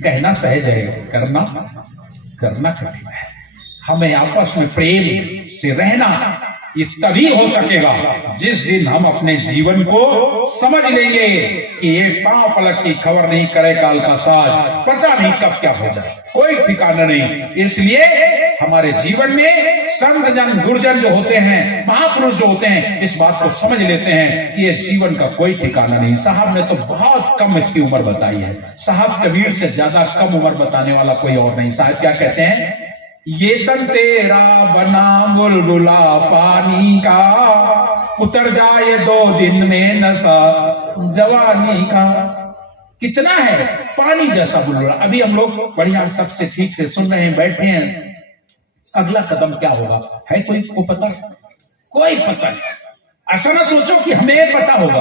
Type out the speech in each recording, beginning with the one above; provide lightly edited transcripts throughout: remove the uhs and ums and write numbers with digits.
कहना सहज है, करना करना कठिन है। हमें आपस में प्रेम से रहना ये तभी हो सकेगा जिस दिन हम अपने जीवन को समझ लेंगे कि ये पांव पलक की खबर नहीं करे काल का साज, पता नहीं कब क्या हो जाए, कोई ठिकाना नहीं। इसलिए हमारे जीवन में संत जन गुरुजन जो होते हैं, महापुरुष जो होते हैं, इस बात को समझ लेते हैं कि ये जीवन का कोई ठिकाना नहीं। साहब ने तो बहुत कम इसकी उम्र बताई है। साहब कबीर से ज्यादा कम उम्र बताने वाला कोई और नहीं। साहब क्या कहते हैं, ये तन तेरा बना बुलबुला पानी का, उतर जाए 2 दिन में नशा जवानी का। कितना है पानी जैसा बुलबुला। अभी हम लोग बढ़िया सबसे ठीक से सुन रहे हैं, बैठे हैं, अगला कदम क्या होगा है कोई को पता? कोई पता नहीं। ऐसा ना सोचो कि हमें पता होगा,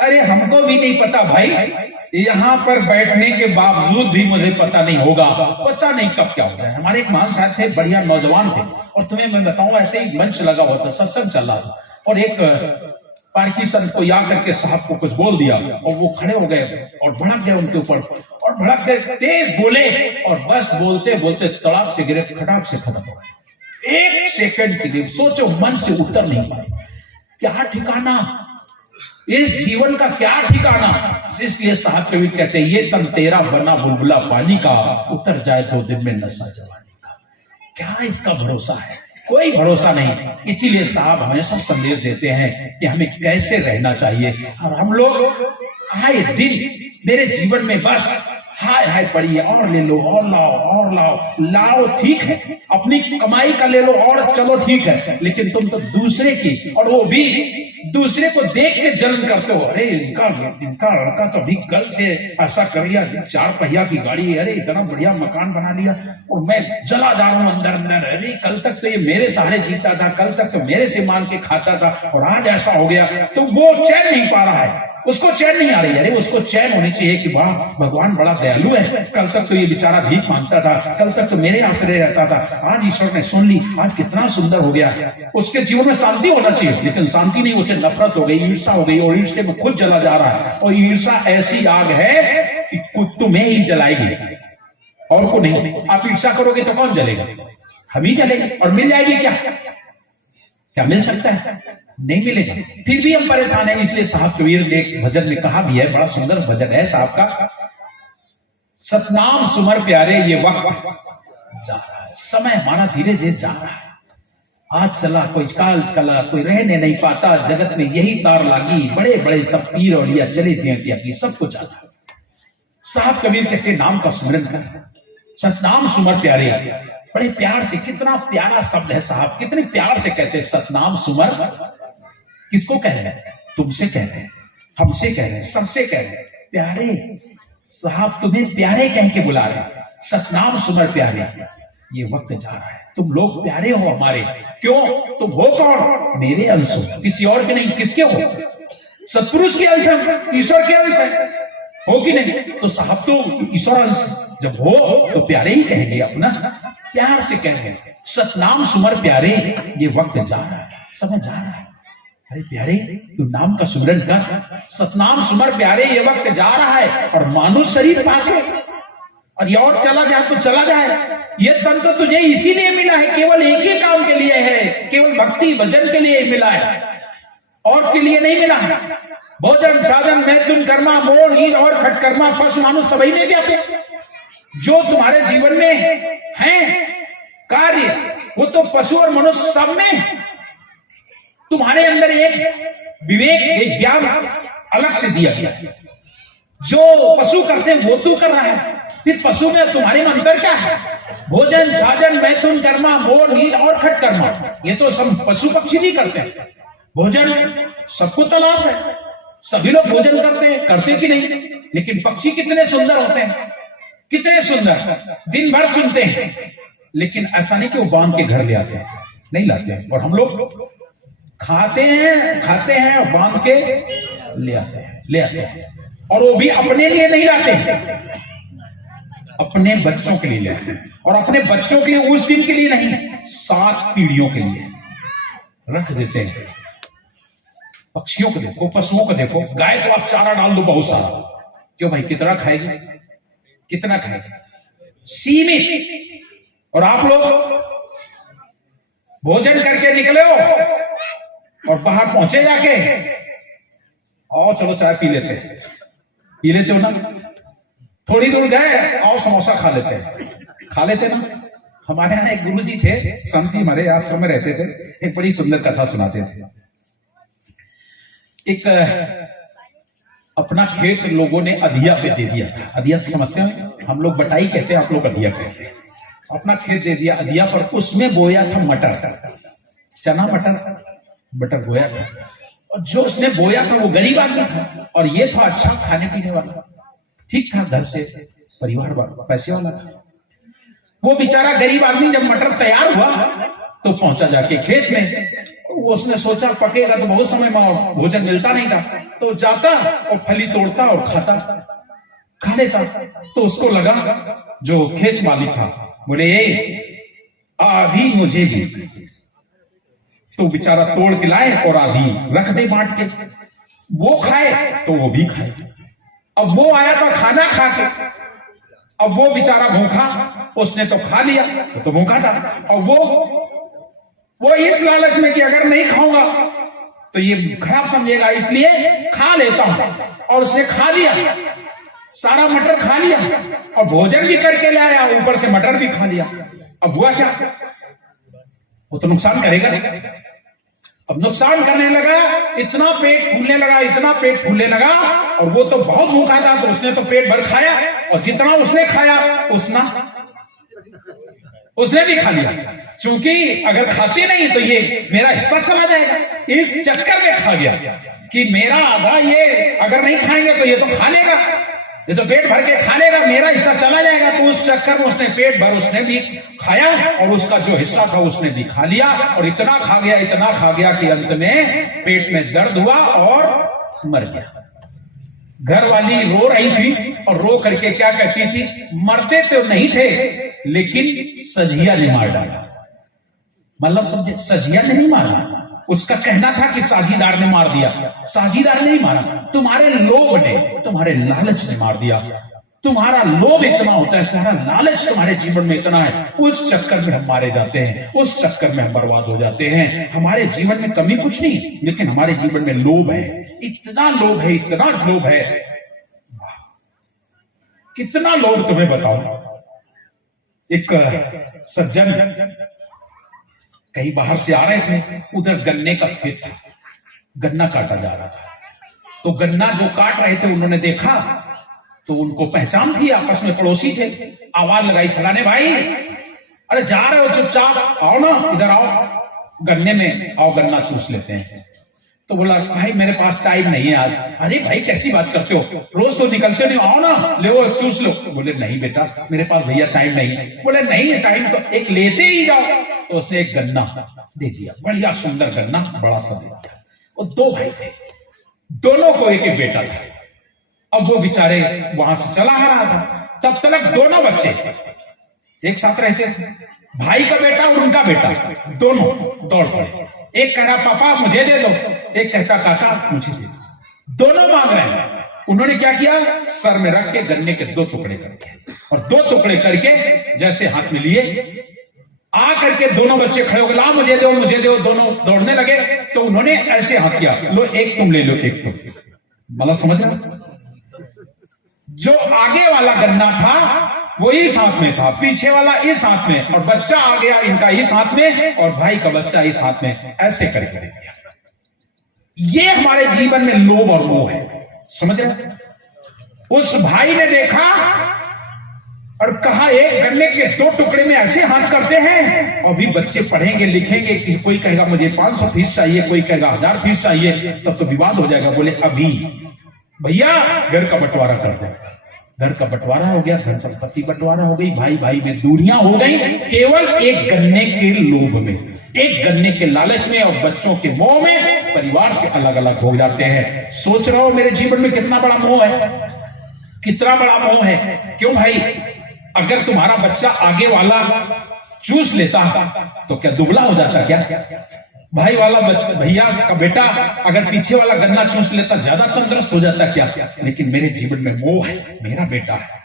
अरे हमको भी नहीं पता भाई। यहां पर बैठने के बावजूद भी मुझे पता नहीं होगा, पता नहीं कब क्या हो जाए। हमारे एक महान साहब थे, बढ़िया नौजवान थे, और तुम्हें मैं बताऊं ऐसे ही मंच लगा हुआ था, सत्संग चल रहा था, और एक पारखी संत को या करके साहब को कुछ बोल दिया और वो खड़े हो गए और भड़क गए उनके ऊपर, और भड़क गए, तेज बोले और बस बोलते बोलते तड़ाक से गिरे, खटाक से खत्म हो गए। 1 सेकंड के लिए सोचो, मन से उतर नहीं पाए। क्या ठिकाना इस जीवन का, क्या ठिकाना। इसलिए साहब कबीर कहते हैं, ये तन तेरा बना बुलबुला पानी का, उतर जाए 2 दिन में नशा जवानी का। क्या इसका भरोसा है? कोई भरोसा नहीं। इसीलिए साहब हमेशा संदेश देते हैं कि हमें कैसे रहना चाहिए। और हम लोग आए दिन मेरे जीवन में बस हाय हाय पड़ी है, और ले लो, और लाओ, और लाओ ठीक है, अपनी कमाई का ले लो और चलो ठीक है, लेकिन तुम तो दूसरे की, और वो भी दूसरे को देख के जलन करते हो। अरे इनका लड़का तो अभी कल से ऐसा कर लिया, 4 पहिया की गाड़ी, अरे इतना बढ़िया मकान बना लिया, और मैं जला जा रहा हूं अंदर अंदर। अरे कल तक तो ये मेरे सहारे जीता था, कल तक तो मेरे से मांग के खाता था, और आज ऐसा हो गया। तो वो चैन नहीं पा रहा है, उसको चैन नहीं आ रही। अरे उसको चैन होनी चाहिए कि वाह भगवान बड़ा दयालु है, कल तक तो ये बेचारा भीख मांगता था, कल तक तो मेरे आश्रय रहता था, आज ईश्वर ने सुन ली, आज कितना सुंदर हो गया। उसके जीवन में शांति होना चाहिए, लेकिन शांति नहीं, उसे नफरत हो गई, ईर्षा हो गई, और ईर्ष्या में खुद जला जा रहा है। और ईर्षा ऐसी आग है कि तुम्हें ही जलाएगी और को नहीं। आप ईर्षा करोगे तो कौन जलेगा? हम ही जलेंगे। और मिल जाएगी क्या? क्या मिल सकता है? नहीं मिलेगा। फिर भी हम परेशान हैं। इसलिए साहब कबीर ने एक भजन में कहा भी है, बड़ा सुंदर भजन है साहब का, सतनाम सुमर प्यारे ये वक्त जा रहा है, समय हमारा धीरे धीरे जा रहा है। आज चला कोई काल चला, कोई रहने नहीं पाता, जगत में यही तार लागी, बड़े बड़े सब पीर और लिया चले त्यागी, सब कुछ आता है। साहब कबीर कहते नाम का स्मरण कर, सतनाम सुमर प्यारे, बड़े प्यार से, कितना प्यारा शब्द है साहब, कितने प्यार से कहते सतनाम सुमर। किसको कह रहे हैं? तुमसे कह रहे हैं, हमसे कह रहे हैं, सबसे कह रहे हैं। प्यारे साहब तुम्हें प्यारे कह के बुला रहे हैं, सतनाम सुमर प्यारे, ये वक्त जा रहा है, तुम लोग प्यारे हो हमारे। क्यों? तुम हो कौन? मेरे अंश हो, किसी और के नहीं। किसके हो? सतपुरुष के अंश है, ईश्वर के अंश है, हो कि नहीं? तो साहब तो ईश्वर अंश जब हो तो प्यारे ही कहेंगे, अपना प्यार से कह रहे हैं सतनाम सुमर प्यारे, ये वक्त जा रहा है, समय जा रहा है। अरे प्यारे तू नाम का सुमरन कर, सतनाम सुमर प्यारे, ये वक्त जा रहा है। और मानुष शरीर पाके और ये और चला जाए तो चला जाए। ये तन तो तुझे इसीलिए मिला है, केवल एक ही काम के लिए है, केवल भक्ति भजन के लिए मिला है, और के लिए नहीं मिला। भोजन साधन मैथुन कर्मा मोह नींद और खटकर्मा पशु मानुष सभी में व्यापे। जो तुम्हारे जीवन में है कार्य, वो तो पशु और मनुष्य सब में। तुम्हारे अंदर एक विवेक, एक ज्ञान अलग से दिया गया। जो पशु करते हैं वो तू कर रहा है, फिर पशु में तुम्हारे में अंतर क्या है? भोजन साधन मैथुन कर्मा मोह नींद और खटकर्मा, ये तो सब पशु पक्षी नहीं करते हैं। भोजन सबको तलाश है, सभी लोग भोजन करते हैं, करते कि नहीं? लेकिन पक्षी कितने सुंदर होते हैं, कितने सुंदर, दिन भर चुनते हैं, लेकिन ऐसा नहीं कि वो बांध के घर ले आते हैं, नहीं लाते हैं। और हम लोग खाते हैं और बांध के ले आते हैं, और वो भी अपने लिए नहीं लाते हैं, अपने बच्चों के लिए लाते हैं। और अपने बच्चों के लिए उस दिन के लिए नहीं, 7 पीढ़ियों के लिए रख देते हैं। पक्षियों को देखो, पशुओं को देखो, गाय को आप चारा डाल दो बहुत सारा, क्यों भाई कितना खाएगी? कितना खाएगा, सीमित। और आप लोग भोजन करके निकले हो और बाहर पहुंचे जाके, आओ चलो चाय पी लेते हो ना, थोड़ी दूर गए और समोसा खा लेते ना। हमारे यहाँ एक गुरुजी थे, संत जी हमारे आश्रम में रहते थे, एक बड़ी सुंदर कथा सुनाते थे। एक अपना खेत लोगों ने अधिया पे दे दिया था। अधिया समझते हैं, हम लोग बटाई कहते हैं, आप लोग अधिया कहते हैं। अपना खेत दे दिया अधिया पर, उसमें बोया था मटर, चना मटर बोया था। और जो उसने बोया था वो गरीब आदमी था, और ये था अच्छा खाने पीने वाला, ठीक था, घर से परिवार वाला, पैसे वाला था। वो बेचारा गरीब आदमी जब मटर तैयार हुआ तो पहुंचा जाके खेत में। वो उसने सोचा पकेगा तो बहुत समय में भोजन मिलता नहीं था, तो जाता और फली तोड़ता और खा लेता। तो उसको लगा, जो खेत मालिक था, बोले आधी मुझे भी। तो बेचारा तोड़ के लाए और आधी रख दे बांट के, वो खाए तो वो भी खाए। अब वो आया था खाना खा के, अब वो बेचारा भूखा, उसने तो खा लिया तो भूखा था, और वो इस लालच में कि अगर नहीं खाऊंगा तो ये खराब समझेगा, इसलिए खा लेता हूं। और उसने खा लिया, सारा मटर खा लिया और भोजन भी करके लाया, ऊपर से मटर भी खा लिया। अब हुआ क्या, वो तो नुकसान करेगा नहीं। अब नुकसान करने लगा, इतना पेट फूलने लगा, और वो तो बहुत भूखा था, तो उसने तो पेट भर खाया, और जितना उसने खाया उसने भी खा लिया। क्योंकि अगर खाते नहीं तो ये मेरा हिस्सा चला जाएगा, इस चक्कर में खा गया कि मेरा आधा ये अगर नहीं खाएंगे तो ये तो खा लेगा, ये तो पेट भर के खा लेगा, मेरा हिस्सा चला जाएगा। तो उस चक्कर में उसने पेट भर उसने भी खाया, और उसका जो हिस्सा था उसने भी खा लिया, और इतना खा गया कि अंत में पेट में दर्द हुआ और मर गया। घर वाली रो रही थी, और रो करके क्या कहती थी, मरते तो नहीं थे लेकिन सजिया ने मार डाला। मतलब समझे, सजिया ने नहीं मारा, उसका कहना था कि साझीदार ने मार दिया। साझीदार ने नहीं मारा, तुम्हारे लोभ ने, तुम्हारे लालच ने मार दिया। तुम्हारा लोभ इतना होता है, तुम्हारा लालच तुम्हारे जीवन में इतना है, उस चक्कर में हम मारे जाते हैं, उस चक्कर में हम बर्बाद हो जाते हैं। हमारे जीवन में कमी कुछ नहीं, लेकिन हमारे जीवन में लोभ है, इतना लोभ है, कितना लोभ तुम्हें बताऊं। एक सज्जन कहीं बाहर से आ रहे थे, उधर गन्ने का खेत था, गन्ना काटा जा रहा था। तो गन्ना जो काट रहे थे उन्होंने देखा, तो उनको पहचान थी, आपस में पड़ोसी थे, आवाज लगाई, फलाने भाई, अरे जा रहे हो चुपचाप, आओ ना, इधर आओ, गन्ने में आओ, गन्ना चूस लेते हैं। तो बोला भाई मेरे पास टाइम नहीं है आज। अरे भाई कैसी बात करते हो, रोज तो निकलते नहीं, आओ ना, ले वो चूस लो। बोले नहीं बेटा मेरे पास भैया टाइम नहीं है। बोले नहीं है टाइम तो एक लेते ही जाओ। तो उसने एक गन्ना दे दिया, बढ़िया सुंदर गन्ना, बड़ा सा दे दिया। वो दो भाई थे, दोनों को एक एक बेटा था। अब वो बेचारे वहां से चला आ रहा था, तब तक दोनों बच्चे एक साथ रहते थे, भाई का बेटा और उनका बेटा, दोनों दौड़ पड़े। एक कह रहा पापा मुझे दे दो, एक कहता काका मुझे दे दो। दोनों मांग रहे हैं। उन्होंने क्या किया, सर में रख के गन्ने के दो टुकड़े करके, और दो टुकड़े करके जैसे हाथ में लिए, आ करके दोनों बच्चे खड़े हो गए, ला मुझे दो, दोनों दौड़ने लगे। तो उन्होंने ऐसे हाथ किया, लो एक तुम ले लो, एक तुम। मतलब समझ रहे, जो आगे वाला गन्ना था वो इस हाथ में था, पीछे वाला इस हाथ में, और बच्चा आ गया इनका इस हाथ में, और भाई का बच्चा इस हाथ में, ऐसे करके दे दिया। ये हमारे जीवन में लोभ और मोह है, समझ रहे। उस भाई ने देखा और कहा एक गन्ने के दो टुकड़े में ऐसे हाथ करते हैं। और भी बच्चे पढ़ेंगे लिखेंगे, कोई कहेगा मुझे 500 फीस चाहिए, कोई कहेगा 1000 फीस चाहिए, तब तो विवाद हो जाएगा। बोले अभी भैया घर का बंटवारा कर दे। घर का बंटवारा हो गया, धन संपत्ति बंटवारा हो गई, भाई भाई में दूरियां हो गई, केवल एक गन्ने के लोभ में, एक गन्ने के लालच में, और बच्चों के मोह में परिवार से अलग अलग हो जाते हैं। सोच रहा हो मेरे जीवन में कितना बड़ा मोह है, कितना बड़ा मोह है। क्यों भाई, अगर तुम्हारा बच्चा आगे वाला चूस लेता तो क्या दुबला हो जाता क्या? भाई वाला भैया का बेटा अगर पीछे वाला गन्ना चूस लेता ज्यादा तंदुरुस्त हो जाता क्या? लेकिन मेरे जीवन में मोह है, मेरा बेटा है,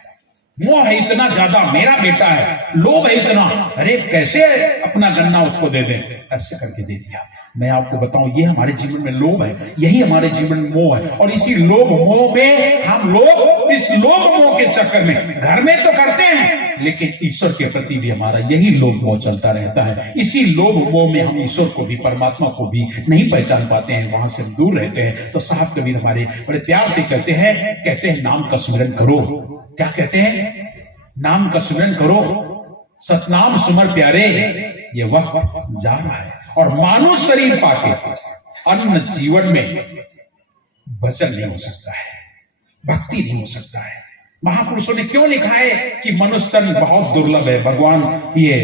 मोह है इतना ज्यादा, मेरा बेटा है, लोभ है इतना, अरे कैसे अपना गन्ना उसको दे दें, ऐसे करके दे दिया। मैं आपको बताऊं, ये हमारे जीवन में लोभ है, यही हमारे जीवन में मोह है। और इसी लोभ मोह में हम लोग, इस लोभ मोह के चक्कर में घर में तो करते हैं, लेकिन ईश्वर के प्रति भी हमारा यही लोभ मोह चलता रहता है। इसी लोभ मोह में हम ईश्वर को भी, परमात्मा को भी नहीं पहचान पाते हैं, वहां से दूर रहते हैं। तो साहब कबीर हमारे बड़े प्यार से कहते हैं नाम का स्मरण करो। क्या कहते हैं? नाम का स्मरण करो, सतनाम सुमर प्यारे, ये वक्त जा रहा है। और मानुष शरीर पाके अन्न जीवन में भजन नहीं हो सकता है, भक्ति नहीं हो सकता है। महापुरुषों ने क्यों लिखा है कि मनुष्य तन बहुत दुर्लभ है? भगवान ये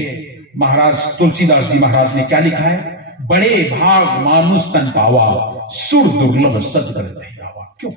महाराज तुलसीदास जी महाराज ने क्या लिखा है? बड़े भाग मानुष तन पावा, सुर दुर्लभ सद कर दे। क्यों?